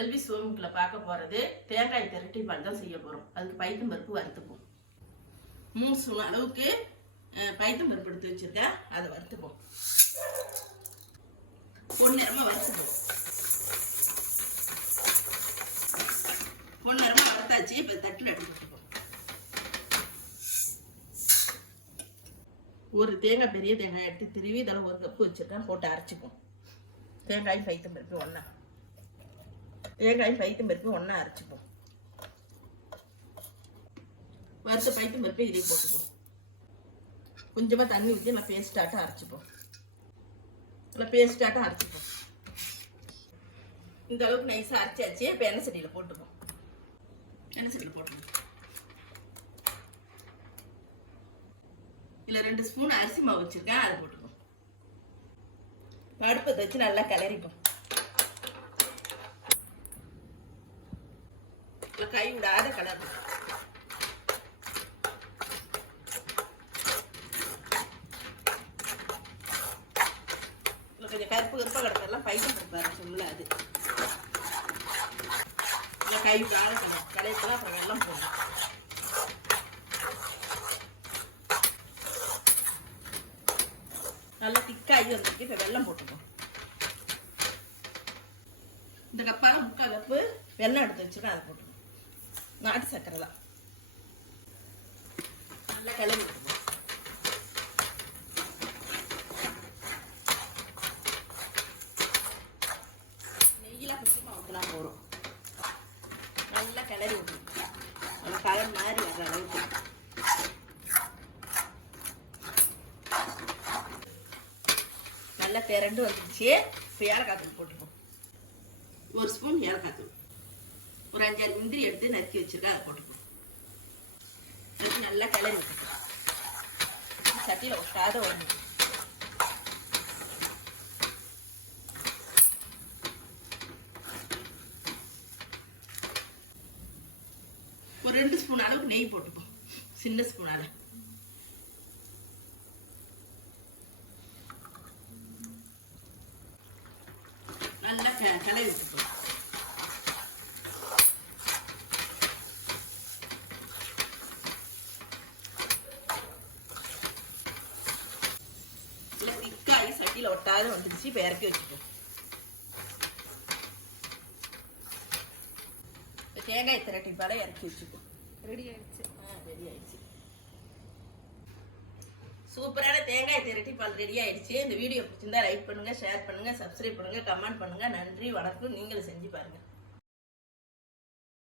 செல்வி சோமுக்கில் பார்க்க போகிறது தேங்காய் திரட்டி பால் செய்ய போகிறோம் அதுக்கு பைத்தம் பருப்பு வறுத்துப்போம் மூணு ஸ்பூன் அளவுக்கு பைத்தம் பருப்பு எடுத்து வச்சுருக்கேன். அதை வறுத்துப்போம் பொன்னிறமாக வறுத்துப்போம் பொன்னிறமாக வறுத்தாச்சு. இப்போ தட்டில் எடுத்துப்போம் ஒரு தேங்காய் பெரிய தேங்காய் எடுத்து திருவி இதில் ஒரு கப்பு வச்சுருக்கேன். போட்டு அரைச்சிப்போம். தேங்காயும் பைத்தம் பருப்பு ஒன்றா தேங்காயும் பைத்தம் பருப்பு ஒன்றா அரைச்சிப்போம் வறுத்த பைத்தம் பருப்பு இதையும் போட்டுப்போம் கொஞ்சமாக தண்ணி ஊற்றி நல்லா பேஸ்டாட்டம் அரைச்சிப்போம் நல்லா பேஸ்டாட்டம் அரைச்சிப்போம் இந்த அளவுக்கு நைஸாக அரைச்சாச்சு. இப்போ எண்ணெய் சட்டியில் போட்டுப்போம் எண்ணெய் சட்டியில் போட்டுப்போம் இதில் ரெண்டு ஸ்பூன் அரிசி மாவு வச்சுருக்கேன். அதை போட்டுப்போம் அடுப்பை வச்சு நல்லா கிளறிப்போம் கை விடாத கலர் கொஞ்சம் கருப்பு கருப்பாக கடத்தெல்லாம் பைசல் கொடுப்பாரு சொல்ல அது இல்லை கை விடாத கலர் கலையத்தில் அப்புறம் வெள்ளம் போடணும் நல்லா திக்காகி வந்துருக்கு இப்போ வெல்லம் போட்டுக்கோ இந்த கப்பாக முக்கால் கப்பு வெள்ளம் எடுத்து வச்சுருக்கேன் அதை போட்டுக்கோ நாட்டு சக்கரை தான். நல்லா கிளறி விட்டுப்போம் நெய்யெலாம் கொஞ்சமாக ஊற்றலாம் போகிறோம் நல்லா கிளறி விட்டுருவோம் நல்லா கலர் மாதிரி வர்ற அளவுக்கு. நல்லா திரண்டு வந்துடுச்சு. இப்போ ஏலக்காய் தூள் போட்டுப்போம் ஒரு ஸ்பூன் ஏலக்காய் தூள். ஒரு அஞ்சாறு முந்திரி எடுத்து நறுக்கி வச்சிருக்கேன் அதை போட்டுக்கணும் இது நல்லா கிளறி விட்டுக்கலாம் சட்டியில் ஒட்டாத ஒன்று ஒரு ரெண்டு ஸ்பூன் அளவுக்கு நெய் போட்டுப்போம் சின்ன ஸ்பூனால நல்லா க கலரி விட்டுப்போம் இல்லை சட்டியில் ஒட்டாத வந்துடுச்சு இப்போ இறக்கி வச்சுப்போம் இப்போ தேங்காய் திரட்டி பாலை இறக்கி வச்சுப்போம் ரெடி ஆயிடுச்சு ஆ ரெடி ஆயிடுச்சு சூப்பரான தேங்காய் திரட்டி பால் ரெடி ஆயிடுச்சு இந்த வீடியோ பிடிச்சிருந்தா லைக் பண்ணுங்க ஷேர் பண்ணுங்க சப்ஸ்கிரைப் பண்ணுங்க கமெண்ட் பண்ணுங்க. நன்றி வணக்கம் நீங்களும் செஞ்சு பாருங்க